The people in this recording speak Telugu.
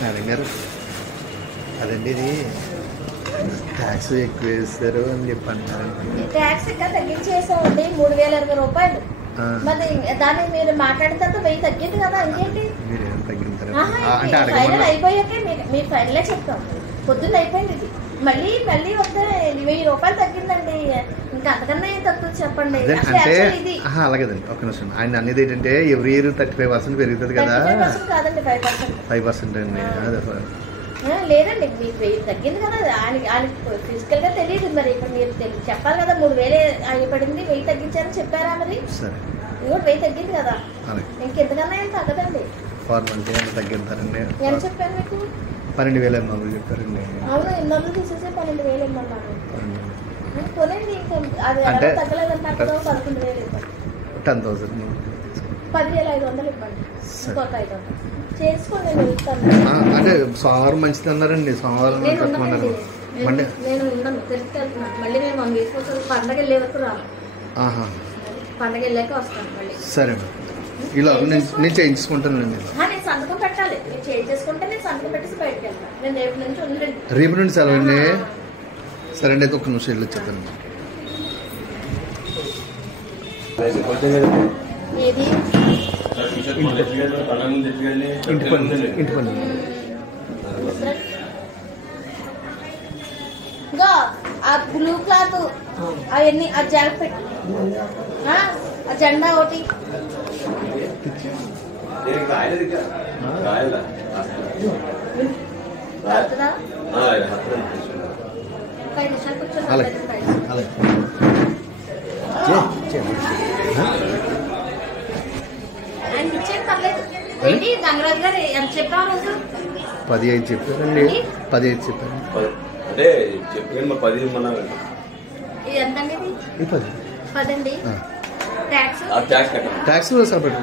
మేడం గారు అదండి ఇది ట్యాక్స్ ఎక్కువ వేస్తారు అని చెప్పండి. ట్యాక్స్ ఇంకా తగ్గించేసామండి 3020 రూపాయలు. మరి దాన్ని మీరు మాట్లాడిన తర్వాత 1000 తగ్గింది కదా, ఇంకేంటి ఫైనల్ అయిపోయాకే మీరు ఫైనలే చెప్తాం. పొద్దున్న అయిపోయింది ఇది, మళ్ళీ వస్తే 1000 రూపాయలు తగ్గిందండి. ఇంకా అంతకన్నా ఏం తక్కువ చెప్పండి. అంటే అలాగేదండి ఒక నిమిషం. ఆయన అనేది ఏంటంటే ఎవ్రీ ఇయర్ 35% పెరుగుతుంది కదా. కాదండి 5% అండి. లేదండి మీకు 1000 తగ్గింది కదా, వాళ్ళకి ఫిజికల్ గా తెలియదు. మరి ఇప్పుడు మీరు చెప్పాలి కదా 3000 పడింది 1000 తగ్గించారని చెప్పారా? మరి ఇది కూడా 1000 తగ్గింది కదా, ఇంకెంతకన్నా ఏం తగ్గదండి. ఫార్మాలిటీ ఎంత తగ్గించారండి? ఏం చెప్పాను మీకు? 12,800 చెప్పారండి. అవును 800 తీసేసి 12,000 ఇమ్మన్నారు. కొనండి అది ఎలా తగ్గలేదన్నారు కదా, 11,000 ఇవ్వండి. 10,000 10,500 ఇవ్వండి. ఇంకొక 500 చేసుకోండి, నేను ఇస్తాను. అంటే సోమవారం మంచిది అన్నారండి. సోమవారం చెప్పమన్నారు. నేను ఉన్నాను, తెలిసి వెళ్తున్నాను. మళ్ళీ నేను 1 వీక్ వస్తుంది. పండగ వెళ్ళే వరకు రాను. పండగ వెళ్ళాక వస్తాను మళ్ళీ. సరే ఇలా నేను చేయించుకుంటానండి. నేను సంతకం పెట్టాలి. మీరు చేయించేసుకుంటే నేను సంతకం పెట్టేసి బయటకు వెళ్తాను. నేను రేపు నుంచి ఉండండి. రేపు నుండి సెలవు అండి. సరే అండి, అయితే ఒక్క నిమిషం వెళ్ళి వచ్చేద్దాం. ఏది ఇంటి పని ఇంకా ఆ బ్లూ క్లాత్ అవన్నీ ఆ జాకెట్ పెట్టి ఆ జెండా ఒకటి గంగరాజు గారు ఎంత చెప్పారు రోజు? 15 చెప్పారండి. 15 చెప్పారు. అంటే చెప్పాను 10 ఇమ్మన్నారు. ఎంతండి ఇది? 10 అండి. Tax tax separate.